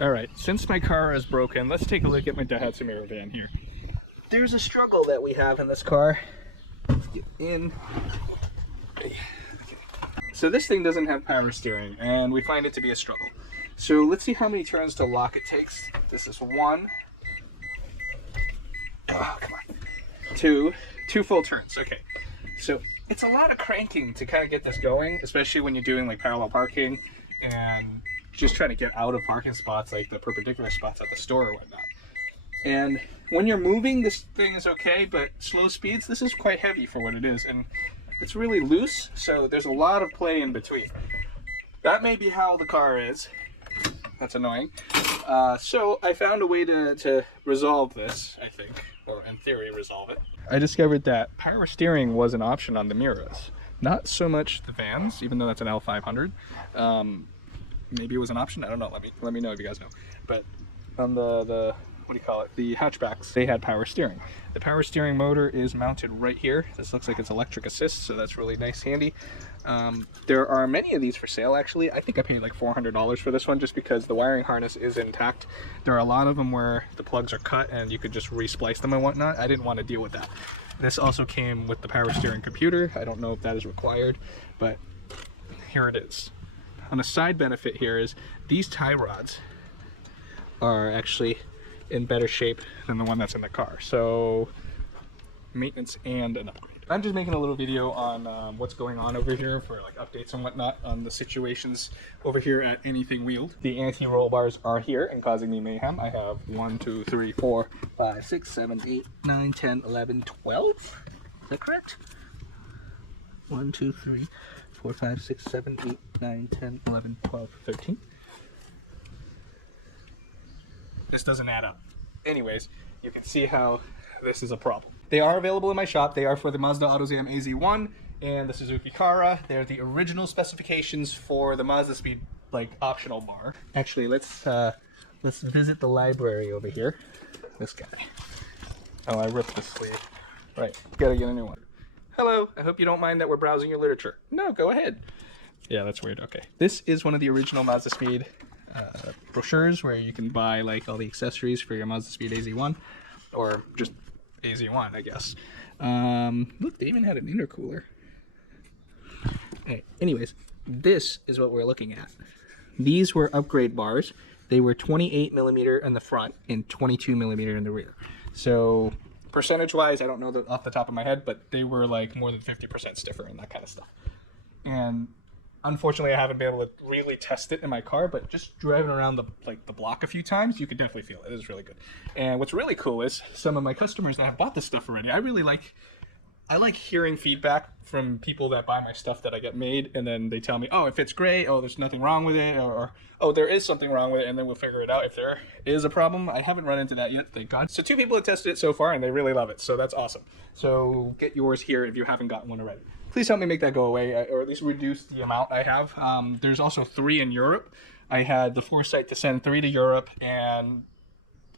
All right, since my car is broken, let's take a look at my Daihatsu Mira van here. There's a struggle that we have in this car. Let's get in. So this thing doesn't have power steering, and we find it to be a struggle. So let's see how many turns to lock it takes. This is 1. Oh, come on. 2 full turns. Okay. So it's a lot of cranking to kind of get this going, especially when you're doing like parallel parking and just trying to get out of parking spots, like the perpendicular spots at the store or whatnot. And when you're moving, this thing is okay, but slow speeds, this is quite heavy for what it is. And it's really loose, so there's a lot of play in between. That may be how the car is. That's annoying. So I found a way to resolve this, I think, or in theory resolve it. I discovered that power steering was an option on the Miras. Not so much the vans, even though that's an L500. Maybe it was an option, I don't know, let me know if you guys know. But on the what do you call it, the hatchbacks, they had power steering. The power steering motor is mounted right here. This looks like it's electric assist, so that's really nice, handy. There are many of these for sale, actually. I think I paid like $400 for this one just because the wiring harness is intact. There are a lot of them where the plugs are cut and you could just re-splice them and whatnot. I didn't want to deal with that. This also came with the power steering computer. I don't know if that is required, but here it is. On a side benefit here is these tie rods are actually in better shape than the one that's in the car. So maintenance and an upgrade. I'm just making a little video on what's going on over here for like updates and whatnot on the situations over here at Anything Wheeled. The anti-roll bars are here and causing me mayhem. I have 1, 2, 3, 4, 5, 6, 7, 8, 9, 10, 11, 12. Is that correct? 1, 2, 3, 4, 5, 6, 7, 8, 9, 10, 11, 12, 13. This doesn't add up. Anyways, you can see how this is a problem. They are available in my shop. They are for the Mazda Autozam AZ-1 and the Suzuki Cara. They're the original specifications for the Mazdaspeed, like, optional bar. Actually, let's visit the library over here. This guy. Oh, I ripped the sleeve. Right, gotta get a new one. Hello, I hope you don't mind that we're browsing your literature. No, go ahead. Yeah, that's weird. Okay. This is one of the original Mazdaspeed brochures where you can buy like all the accessories for your Mazdaspeed AZ-1 or just AZ-1, I guess. Look, they even had an intercooler. Right. Anyways, this is what we're looking at. These were upgrade bars. They were 28 millimeter in the front and 22 millimeter in the rear. So percentage wise, I don't know off the top of my head, but they were like more than 50% stiffer and that kind of stuff. And unfortunately, I haven't been able to really test it in my car, but just driving around the block a few times, you could definitely feel it. It is really good. And what's really cool is some of my customers that have bought this stuff already, I like hearing feedback from people that buy my stuff that I get made, and then they tell me, oh, it fits great, oh, there's nothing wrong with it, or oh, there is something wrong with it, and then we'll figure it out if there is a problem. I haven't run into that yet, thank God. So 2 people have tested it so far, and they really love it, so that's awesome. So get yours here if you haven't gotten one already. Please help me make that go away, or at least reduce the amount I have. There's also 3 in Europe. I had the foresight to send 3 to Europe, and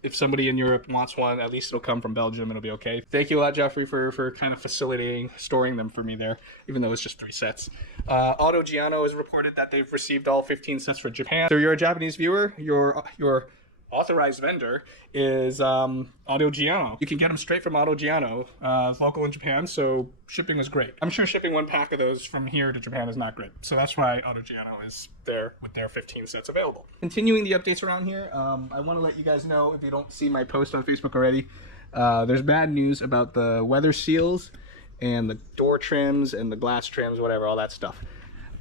if somebody in Europe wants one, at least it'll come from Belgium and it'll be okay. Thank you a lot, Jeffrey, for kind of facilitating storing them for me there, even though it's just 3 sets. Autogiano has reported that they've received all 15 sets for Japan. So you're a Japanese viewer, your authorized vendor is Autogiano. You can get them straight from Autogiano. It's local in Japan, so shipping was great. I'm sure shipping 1 pack of those from here to Japan is not great. So that's why Autogiano is there with their 15 sets available. Continuing the updates around here, I want to let you guys know, if you don't see my post on Facebook already, there's bad news about the weather seals and the door trims and the glass trims, whatever, all that stuff.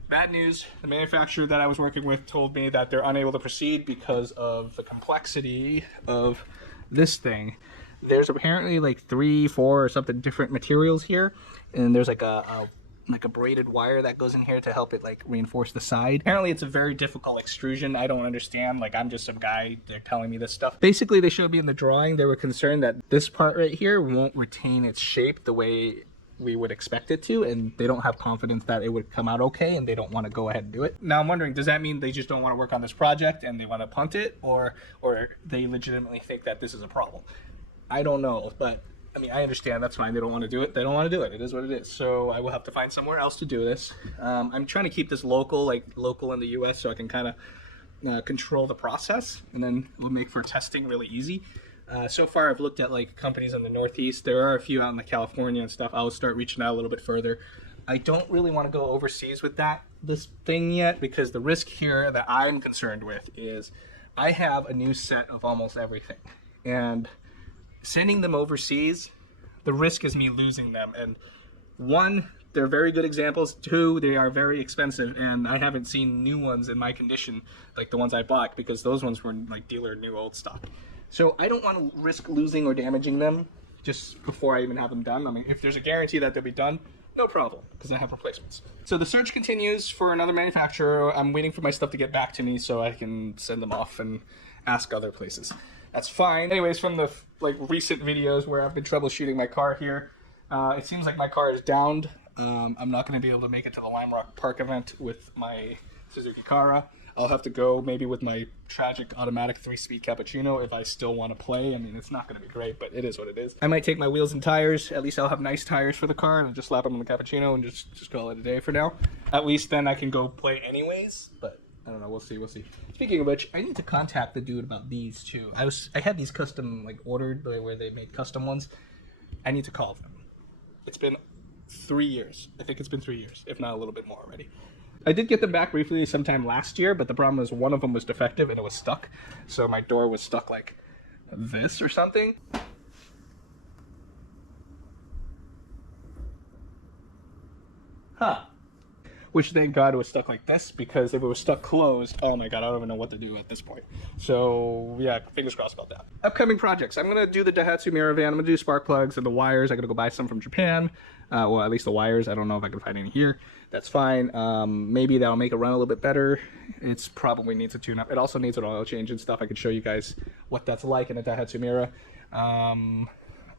Bad news, the manufacturer that I was working with told me that they're unable to proceed because of the complexity of this thing. There's apparently like 3, 4 or something different materials here, and there's like a braided wire that goes in here to help it like reinforce the side. Apparently it's a very difficult extrusion. I don't understand, like I'm just some guy, they're telling me this stuff. Basically they showed me in the drawing, they were concerned that this part right here won't retain its shape the way we would expect it to, and they don't have confidence that it would come out okay, and they don't want to go ahead and do it. Now I'm wondering, does that mean they just don't want to work on this project and they want to punt it, or they legitimately think that this is a problem? I don't know, but I mean, I understand, that's fine. They don't want to do it. They don't want to do it. It is what it is. So I will have to find somewhere else to do this. I'm trying to keep this local, like local in the US, so I can kind of control the process, and then it will make for testing really easy. So far, I've looked at like companies in the Northeast. There are a few out in the California and stuff. I'll start reaching out a little bit further. I don't really want to go overseas with this thing yet, because the risk here that I'm concerned with is I have a new set of almost everything, and sending them overseas, the risk is me losing them. And one, they're very good examples. Two, they are very expensive, and I haven't seen new ones in my condition like the ones I bought, because those ones were like dealer new old stock. So I don't want to risk losing or damaging them just before I even have them done. I mean, if there's a guarantee that they'll be done, no problem, because I have replacements. So the search continues for another manufacturer. I'm waiting for my stuff to get back to me so I can send them off and ask other places. That's fine. Anyways, from the like recent videos where I've been troubleshooting my car here, it seems like my car is downed. I'm not going to be able to make it to the Lime Rock Park event with my Suzuki Cara. I'll have to go maybe with my tragic automatic 3-speed cappuccino if I still want to play. I mean, it's not going to be great, but it is what it is. I might take my wheels and tires. At least I'll have nice tires for the car, and I'll just slap them on the cappuccino and just call it a day for now. At least then I can go play anyways, but I don't know. We'll see. We'll see. Speaking of which, I need to contact the dude about these too. I had these custom like ordered where they made custom ones. I need to call them. It's been 3 years. I think it's been 3 years, if not a little bit more already. I did get them back briefly sometime last year, but the problem was one of them was defective and it was stuck. So my door was stuck like this or something. Huh. Which, thank God, it was stuck like this, because if it was stuck closed, oh my God, I don't even know what to do at this point. So yeah, fingers crossed about that. Upcoming projects. I'm going to do the Daihatsu Mira van. I'm going to do spark plugs and the wires. I'm going to go buy some from Japan. Well, at least the wires. I don't know if I can find any here. That's fine. Maybe that'll make it run a little bit better. It's probably needs a tune-up. It also needs an oil change and stuff. I could show you guys what that's like in a Daihatsu Mira.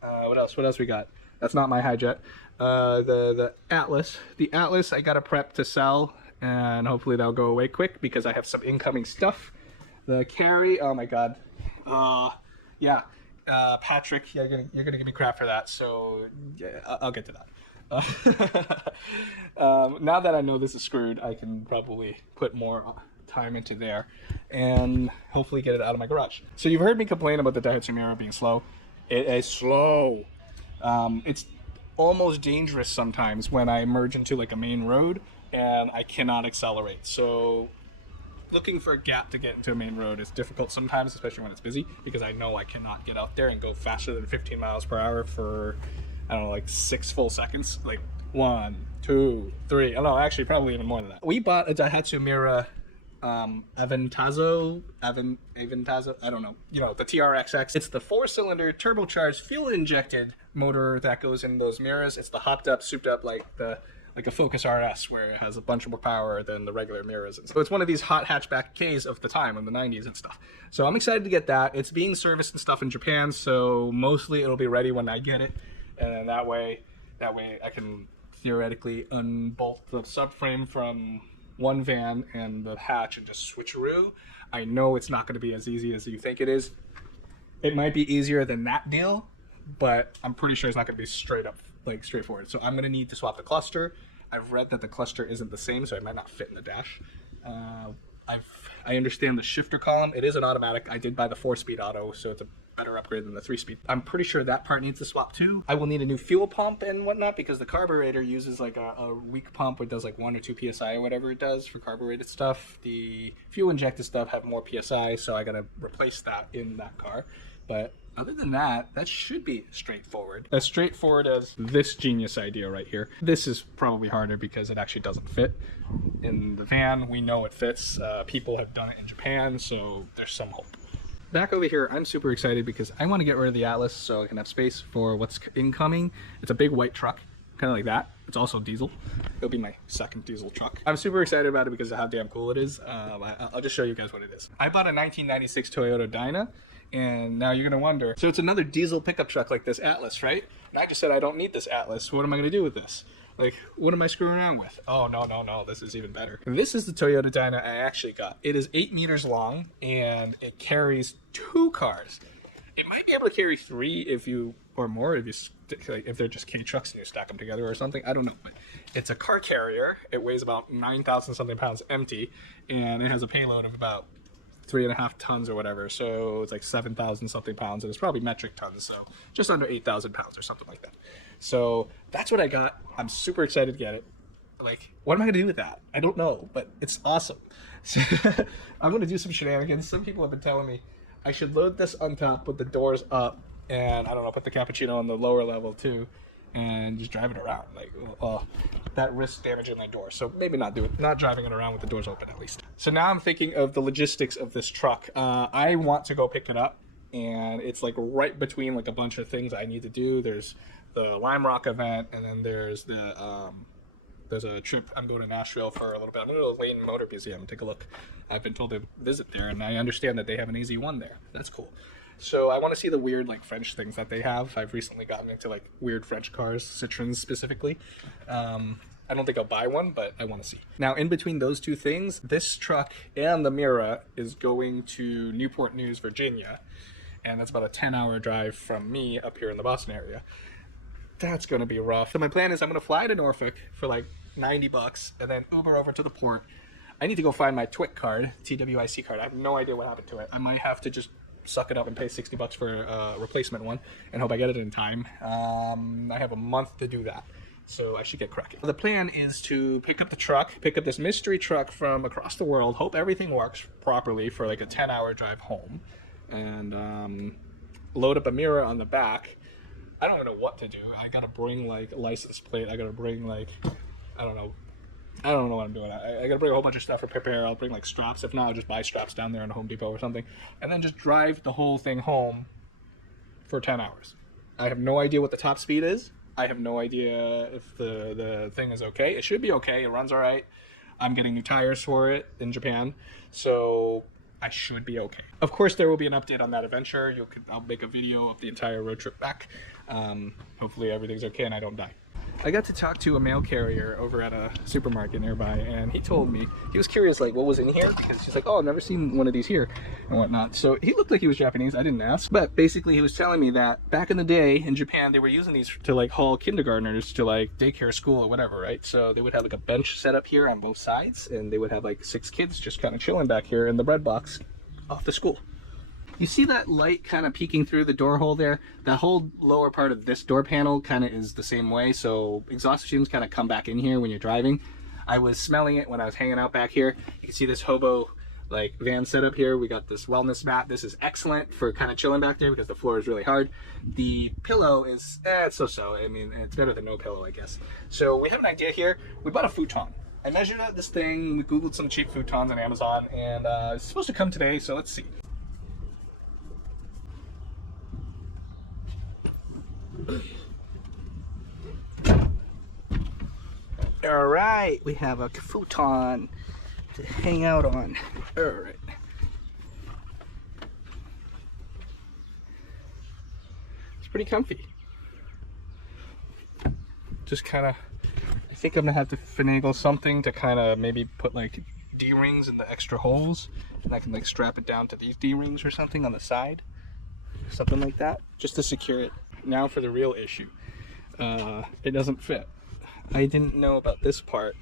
What else? What else we got? That's not my Hi-Jet. The Atlas. The Atlas I got to prep to sell, and hopefully that'll go away quick because I have some incoming stuff. The Carry, oh my God. Yeah. Patrick, you're gonna give me crap for that, so yeah, I'll get to that. Now that I know this is screwed, I can probably put more time into there and hopefully get it out of my garage. So you've heard me complain about the Daihatsu Mira being slow. It is slow. It's almost dangerous sometimes when I merge into like a main road and I cannot accelerate. So looking for a gap to get into a main road is difficult sometimes, especially when it's busy, because I know I cannot get out there and go faster than 15 miles per hour for, I don't know, like 6 full seconds. Like 1, 2, 3. I don't know, actually probably even more than that. We bought a Daihatsu Mira Aventazo, I don't know, you know, the TRXX. It's the 4-cylinder turbocharged fuel-injected motor that goes in those Miras. It's the hopped up, souped up like a Focus RS, where it has a bunch more power than the regular Miras. And so it's one of these hot hatchback Ks of the time in the 90s and stuff. So I'm excited to get that. It's being serviced and stuff in Japan, so mostly it'll be ready when I get it. And then that way I can theoretically unbolt the subframe from one van and the hatch and just switcheroo. I know it's not going to be as easy as you think it is. It might be easier than that deal, but I'm pretty sure it's not going to be straightforward. So I'm going to need to swap the cluster. I've read that the cluster isn't the same, so it might not fit in the dash. I understand the shifter column. It is an automatic. I did buy the 4-speed auto, so it's a better upgrade than the 3-speed. I'm pretty sure that part needs to swap too. I will need a new fuel pump and whatnot, because the carburetor uses like a weak pump where it does like 1 or 2 psi or whatever it does for carbureted stuff. The fuel injected stuff have more psi, so I gotta replace that in that car. But other than that, that should be straightforward. As straightforward as this genius idea right here. This is probably harder because it actually doesn't fit in the van. We know it fits. People have done it in Japan, so there's some hope. Back over here, I'm super excited because I want to get rid of the Atlas so I can have space for what's incoming. It's a big white truck, kind of like that. It's also diesel. It'll be my second diesel truck. I'm super excited about it because of how damn cool it is. I'll just show you guys what it is. I bought a 1996 Toyota Dyna, and now you're going to wonder, so it's another diesel pickup truck like this Atlas, right? And I just said I don't need this Atlas. What am I going to do with this? Like, what am I screwing around with? Oh, no, this is even better. This is the Toyota Dyna I actually got. It is 8 meters long, and it carries 2 cars. It might be able to carry 3 if you, or more if you, if they're just K trucks and you stack them together or something. I don't know, but it's a car carrier. It weighs about 9,000 something pounds empty, and it has a payload of about 3.5 tons or whatever, so it's like 7,000 something pounds, and it's probably metric tons, so just under 8,000 pounds or something like that. So that's what I got. I'm super excited to get it. Like, what am I gonna do with that? I don't know, but it's awesome. So I'm gonna do some shenanigans. Some people have been telling me I should load this on top, put the doors up, and I don't know, put the cappuccino on the lower level too, and just drive it around. Like, that risks damaging my door, so maybe not do it. Not driving it around with the doors open, at least. So now I'm thinking of the logistics of this truck. I want to go pick it up, and it's like right between like a bunch of things I need to do. There's the Lime Rock event, and then there's a trip. I'm going to Nashville for a little bit. I'm going to the Lane Motor Museum, take a look. I've been told to visit there, and I understand that they have an AZ-1 there. That's cool. So I want to see the weird like French things that they have. I've recently gotten into like weird French cars, Citroens specifically. I don't think I'll buy one, but I want to see. Now, in between those two things, this truck and the Mira is going to Newport News, Virginia, and that's about a 10-hour drive from me up here in the Boston area. That's going to be rough. So my plan is I'm going to fly to Norfolk for like $90 and then Uber over to the port. I need to go find my TWIC card, TWIC card. I have no idea what happened to it. I might have to just suck it up and pay $60 for a replacement one and hope I get it in time. I have a month to do that, so I should get cracking. The plan is to pick up the truck, pick up this mystery truck from across the world, hope everything works properly for like a 10-hour drive home, and load up a Mira on the back. I don't even know what to do. I gotta bring like a license plate. I gotta bring like, I don't know what I'm doing. I gotta bring a whole bunch of stuff for prepare. I'll bring like straps. If not, I'll just buy straps down there in a Home Depot or something, and then just drive the whole thing home for 10 hours. I have no idea what the top speed is. I have no idea if the thing is okay. It should be okay. It runs all right. I'm getting new tires for it in Japan, so I should be okay. Of course, there will be an update on that adventure. I'll make a video of the entire road trip back. Hopefully everything's okay and I don't die. I got to talk to a mail carrier over at a supermarket nearby, and he told me, he was curious like what was in here, because he's like, oh, I've never seen one of these here and whatnot. So he looked like he was Japanese. I didn't ask, but basically he was telling me that back in the day in Japan, they were using these to like haul kindergartners to like daycare school or whatever, right? So they would have like a bench set up here on both sides, and they would have like 6 kids just kind of chilling back here in the bread box off the school. You see that light kind of peeking through the door hole there? That whole lower part of this door panel kind of is the same way, so exhaust fumes kind of come back in here when you're driving. I was smelling it when I was hanging out back here. You can see this hobo like van setup here. We got this wellness mat. This is excellent for kind of chilling back there because the floor is really hard. The pillow is it's so-so. I mean, it's better than no pillow, I guess. So we have an idea here. We bought a futon. I measured out this thing. We Googled some cheap futons on Amazon, and it's supposed to come today, so let's see. All right, we have a futon to hang out on. All right. It's pretty comfy. Just kind of, I think I'm gonna have to finagle something to kind of maybe put like D-rings in the extra holes, and I can like strap it down to these D-rings or something on the side, something like that, just to secure it. Now for the real issue. It doesn't fit. I didn't know about this part,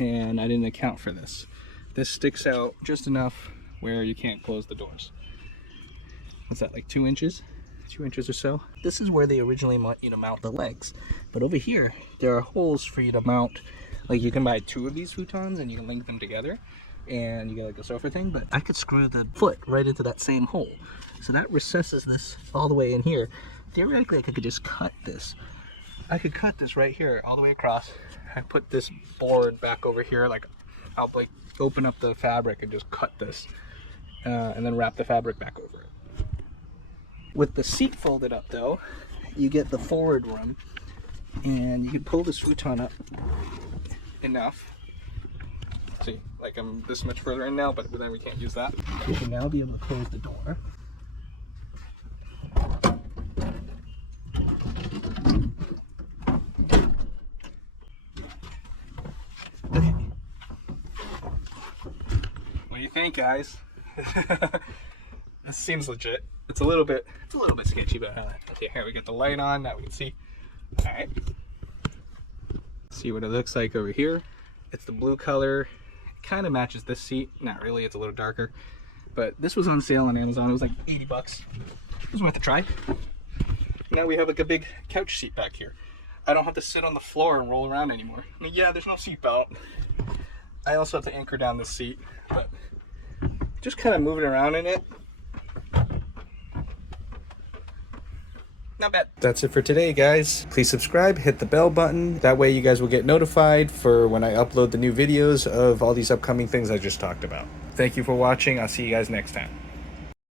and I didn't account for this. This sticks out just enough where you can't close the doors. What's that, like 2 inches? 2 inches or so? This is where they originally want you to mount the legs. But over here, there are holes for you to mount. Like you can buy 2 of these futons and you can link them together, and you get like a sofa thing, but I could screw the foot right into that same hole. So that recesses this all the way in here. Theoretically, I could just cut this. I could cut this right here all the way across. I put this board back over here, like I'll like open up the fabric and just cut this, and then wrap the fabric back over it. With the seat folded up though, you get the forward room, and you can pull this futon up enough. See, like I'm this much further in now, but then we can't use that. You can now be able to close the door. Okay. What do you think, guys? This seems legit. It's a little bit sketchy, but okay. Here we got the light on. Now we can see. All right. See what it looks like over here. It's the blue color. It kind of matches this seat. Not really. It's a little darker. But this was on sale on Amazon. It was like 80 bucks. It was worth a try. Now we have like a big couch seat back here. I don't have to sit on the floor and roll around anymore. I mean, yeah, there's no seat belt. I also have to anchor down this seat, but just kind of moving around in it. Not bad. That's it for today, guys. Please subscribe, hit the bell button. That way you guys will get notified for when I upload the new videos of all these upcoming things I just talked about. Thank you for watching. I'll see you guys next time.